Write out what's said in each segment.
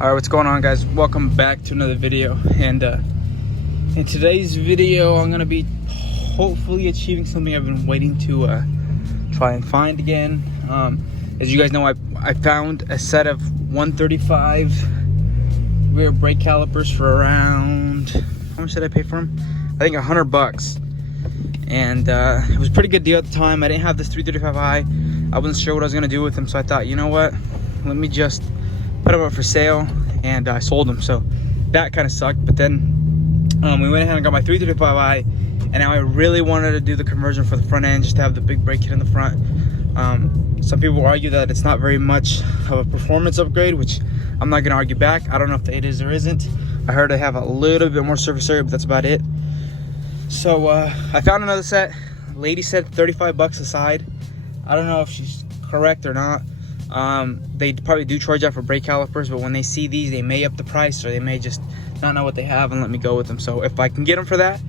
All right, what's going on, guys? Welcome back to another video. And in today's video, I'm gonna be hopefully achieving something I've been waiting to try and find again. As you guys know, I found a set of 135 rear brake calipers for around, how much did I pay for them? I think $100. And it was a pretty good deal at the time. I didn't have this 335i. I wasn't sure what I was gonna do with them, so I thought, you know what, let me just put them up for sale, and I sold them. So that kind of sucked. But then we went ahead and got my 335i, and now I really wanted to do the conversion for the front end, just to have the big brake kit in the front. Some people argue that it's not very much of a performance upgrade, which I'm not gonna argue back. I don't know if it is or isn't. I heard I have a little bit more surface area, but that's about it. So I found another set. Lady said $35 a side. I don't know if she's correct or not. They probably do charge out for brake calipers, but when they see these, they may up the price, or they may just not know what they have and let me go with them. So if I can get them for that,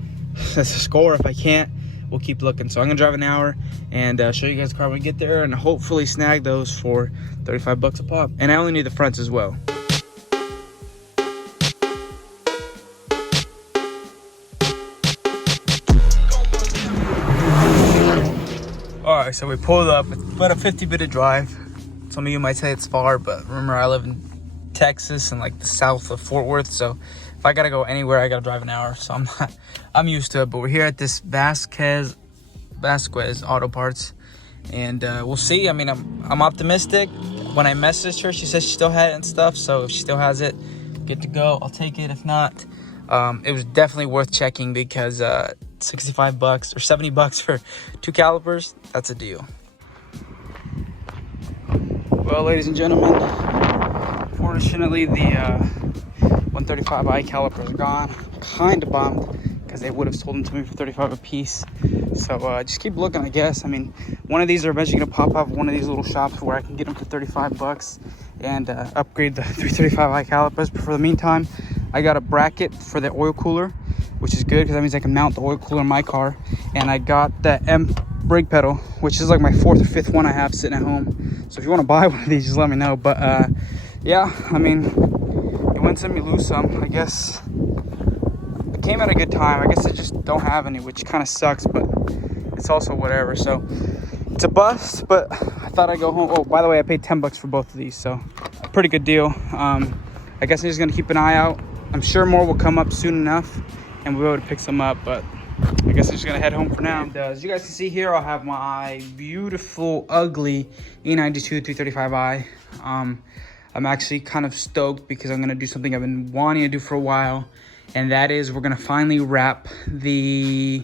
that's a score. If I can't, we'll keep looking. So I'm gonna drive an hour and show you guys the car when we get there, and hopefully snag those for $35 a pop. And I only need the fronts as well. All right, so we pulled up. It's about a 50-minute drive. Some of you might say it's far, but remember, I live in Texas and like the south of Fort Worth, so if I gotta go anywhere, I gotta drive an hour. So I'm used to it. But we're here at this Vasquez Auto Parts, and we'll see. I mean, I'm optimistic. When I messaged her, she said she still had it and stuff. So if she still has it, good to go. I'll take it. If not, it was definitely worth checking, because $65 or $70 for 2 calipers, that's a deal. Well, ladies and gentlemen, fortunately the 135i calipers are gone. Kind of bummed, because they would have sold them to me for $35 a piece. So just keep looking, I guess. I mean, one of these are eventually gonna pop up one of these little shops where I can get them for $35 and upgrade the 335i calipers. But for the meantime, I got a bracket for the oil cooler, which is good because that means I can mount the oil cooler in my car. And I got the M brake pedal, which is like my 4th or 5th one I have sitting at home. So if you want to buy one of these, just let me know. But yeah, I mean, you win some, you lose some. I guess it came at a good time. I guess I just don't have any, which kind of sucks, but it's also whatever. So it's a bust, but I thought I'd go home. Oh, by the way, I paid $10 for both of these, so a pretty good deal. I guess I'm just gonna keep an eye out. I'm sure more will come up soon enough, and we'll be able to pick some up, but I guess I'm just gonna head home for now. And as you guys can see here, I'll have my beautiful, ugly E92 335i. I'm actually kind of stoked because I'm gonna do something I've been wanting to do for a while, and that is we're gonna finally wrap the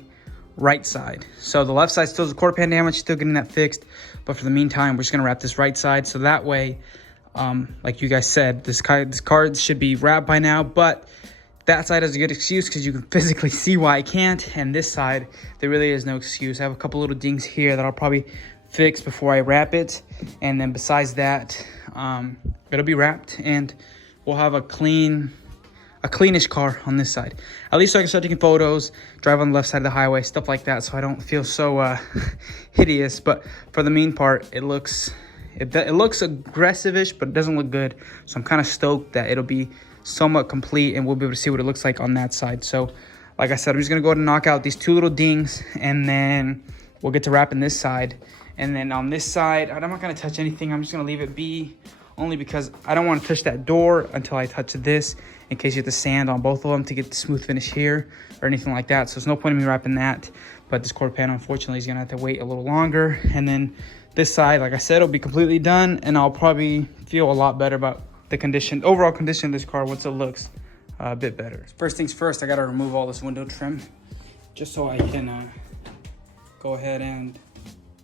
right side. So the left side still has a quarter pan damage, still getting that fixed, but for the meantime, we're just gonna wrap this right side, so that way, like you guys said, this car should be wrapped by now, but that side has a good excuse because you can physically see why I can't. And this side, there really is no excuse. I have a couple little dings here that I'll probably fix before I wrap it. And then besides that, it'll be wrapped, and we'll have a cleanish car on this side. At least so I can start taking photos, drive on the left side of the highway, stuff like that, so I don't feel so hideous. But for the mean part, it looks aggressive-ish, but it doesn't look good. So I'm kind of stoked that it'll be somewhat complete, and we'll be able to see what it looks like on that side. So like I said, I'm just gonna go ahead and knock out these 2 little dings, and then we'll get to wrapping this side. And then on this side, I'm not gonna touch anything. I'm just gonna leave it be, only because I don't want to touch that door until I touch this, in case you have to sand on both of them to get the smooth finish here or anything like that. So there's no point in me wrapping that. But this quarter pan, unfortunately, is gonna have to wait a little longer. And then this side, like I said, will be completely done, and I'll probably feel a lot better about the condition, overall condition of this car once it looks a bit better. First things first, I gotta remove all this window trim just so I can go ahead and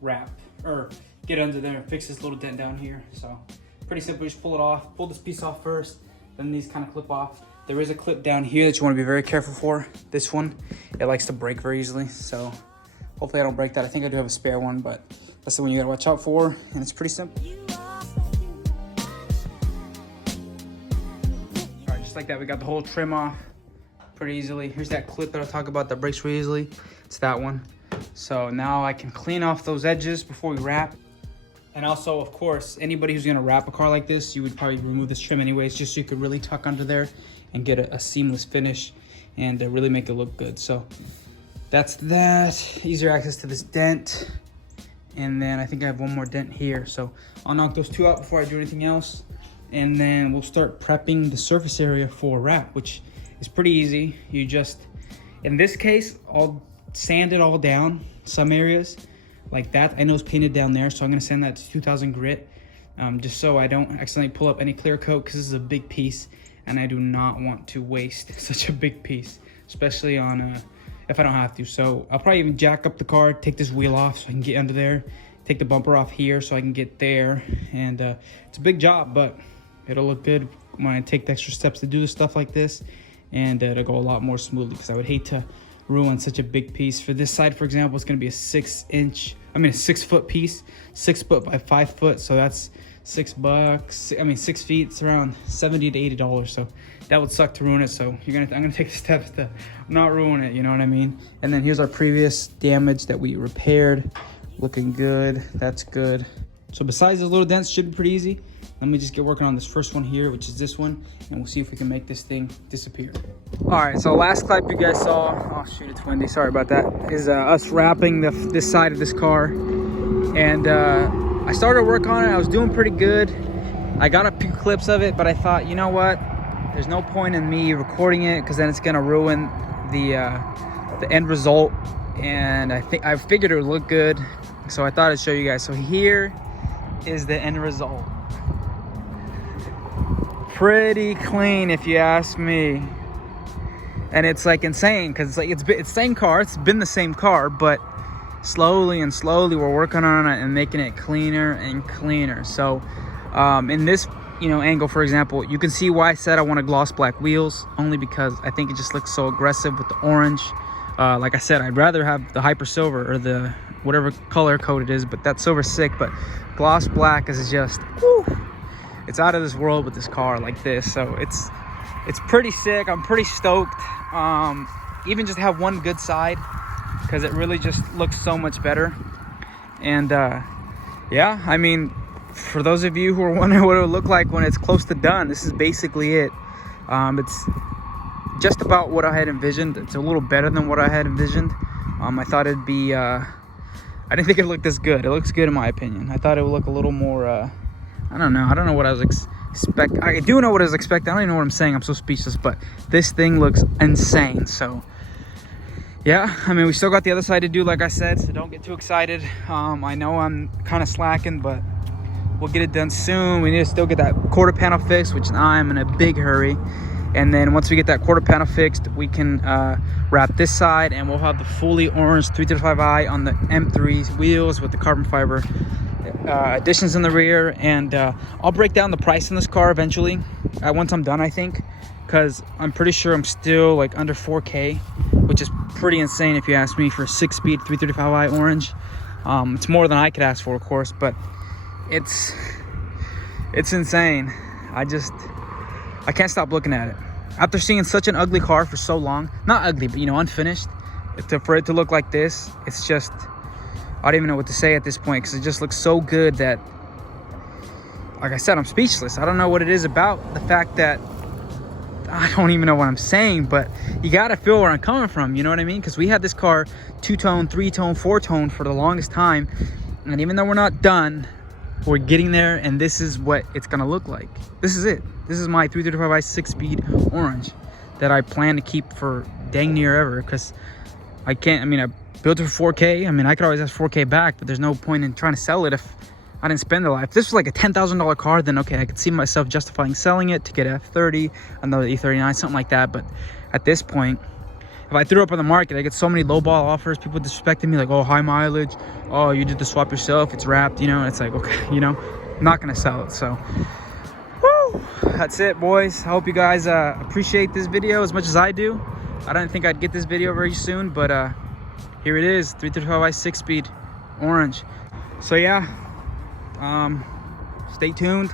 wrap, or get under there and fix this little dent down here. So pretty simple, just pull it off, pull this piece off first, then these kind of clip off. There is a clip down here that you want to be very careful for. This one, it likes to break very easily, so hopefully I don't break that. I think I do have a spare one, but that's the one you gotta watch out for, and it's pretty simple. Like that, we got the whole trim off pretty easily. Here's that clip that I talk about that breaks really easily. It's that one. So now I can clean off those edges before we wrap. And also, of course, anybody who's gonna wrap a car like this, you would probably remove this trim anyways, just so you could really tuck under there and get a seamless finish and really make it look good. So that's that. Easier access to this dent. And then I think I have one more dent here. So I'll knock those two out before I do anything else. And then we'll start prepping the surface area for wrap, which is pretty easy. You just, in this case, I'll sand it all down, some areas like that. I know it's painted down there, so I'm gonna sand that to 2000 grit, just so I don't accidentally pull up any clear coat, because this is a big piece and I do not want to waste such a big piece, especially on if I don't have to. So I'll probably even jack up the car, take this wheel off so I can get under there, take the bumper off here so I can get there. And it's a big job, but it'll look good when I take the extra steps to do the stuff like this, and it'll go a lot more smoothly, because I would hate to ruin such a big piece. For this side, for example, it's gonna be a 6 foot piece, 6 foot by 5 foot. So that's $6. 6 feet, it's around $70 to $80. So that would suck to ruin it. So I'm gonna take the steps to not ruin it, you know what I mean? And then here's our previous damage that we repaired. Looking good, that's good. So besides those little dents, should be pretty easy. Let me just get working on this first one here, which is this one, and we'll see if we can make this thing disappear. All right, so last clip you guys saw, oh shoot, it's windy, sorry about that, is us wrapping this side of this car. And I started work on it, I was doing pretty good. I got a few clips of it, but I thought, you know what? There's no point in me recording it, because then it's gonna ruin the end result. And I figured it would look good, so I thought I'd show you guys. So here is the end result. Pretty clean, if you ask me. And it's like insane, because it's the same car, it's been the same car, but slowly and slowly we're working on it and making it cleaner and cleaner. So in this angle, for example, you can see why I said I want to gloss black wheels, only because I think it just looks so aggressive with the orange. Like I said, I'd rather have the hyper silver or the whatever color code it is, but that silver's sick. But gloss black is just, whew, it's out of this world with this car like this. So it's pretty sick. I'm pretty stoked. Even just have one good side, because it really just looks so much better. And yeah, I mean, for those of you who are wondering what it would look like when it's close to done, this is basically it. It's just about what I had envisioned. It's a little better than what I had envisioned. I thought it'd be I didn't think it looked this good. It looks good in my opinion. I thought it would look a little more I don't know what I was expecting. I do know what I was expecting. I don't even know what I'm saying. I'm so speechless, but this thing looks insane. So yeah, I mean, we still got the other side to do, like I said, so don't get too excited. I know I'm kind of slacking, but we'll get it done soon. We need to still get that quarter panel fixed, which I'm in a big hurry. And then once we get that quarter panel fixed, we can wrap this side, and we'll have the fully orange 335i on the M3 wheels with the carbon fiber additions in the rear. And I'll break down the price on this car eventually, once I'm done, I think, because I'm pretty sure I'm still like under 4K, which is pretty insane if you ask me for a 6-speed 335i orange. It's more than I could ask for, of course, but it's insane. I can't stop looking at it. After seeing such an ugly car for so long, not ugly, but unfinished, for it to look like this, it's just, I don't even know what to say at this point, because it just looks so good that, like I said, I'm speechless. I don't know what it is about the fact that, I don't even know what I'm saying, but you gotta feel where I'm coming from, you know what I mean? Because we had this car 2-tone, 3-tone, 4-tone for the longest time, and even though we're not done, we're getting there, and this is what it's gonna look like. This is it. This is my 335i 6-speed orange that I plan to keep for dang near ever, because I built it for 4K. I mean, I could always ask 4K back, but there's no point in trying to sell it if I didn't spend a lot. If this was like a $10,000 car, then okay, I could see myself justifying selling it to get an F30, another E39, something like that. But at this point, if I threw it up on the market, I get so many lowball offers, people disrespecting me, like, oh, high mileage, oh, you did the swap yourself, it's wrapped, and it's like, okay, I'm not gonna sell it. So woo, that's it, boys. I hope you guys appreciate this video as much as I do. I didn't think I'd get this video very soon, but here it is, 335i 6-speed orange. So yeah, stay tuned.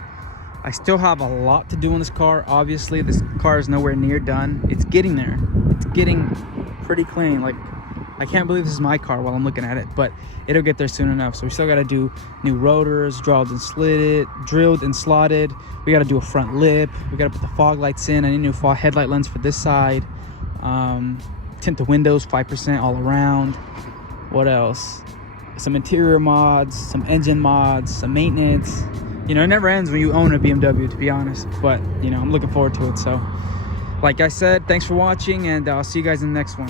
I still have a lot to do on this car. Obviously, this car is nowhere near done. It's getting there. It's getting pretty clean. Like, I can't believe this is my car while I'm looking at it, but it'll get there soon enough. So we still got to do new rotors, drilled and slotted. We got to do a front lip. We got to put the fog lights in. I need a new fog headlight lens for this side. Tint the windows 5% all around. What else? Some interior mods, some engine mods, some maintenance. You know, it never ends when you own a BMW, to be honest. But, you know, I'm looking forward to it. So, like I said, thanks for watching, and I'll see you guys in the next one.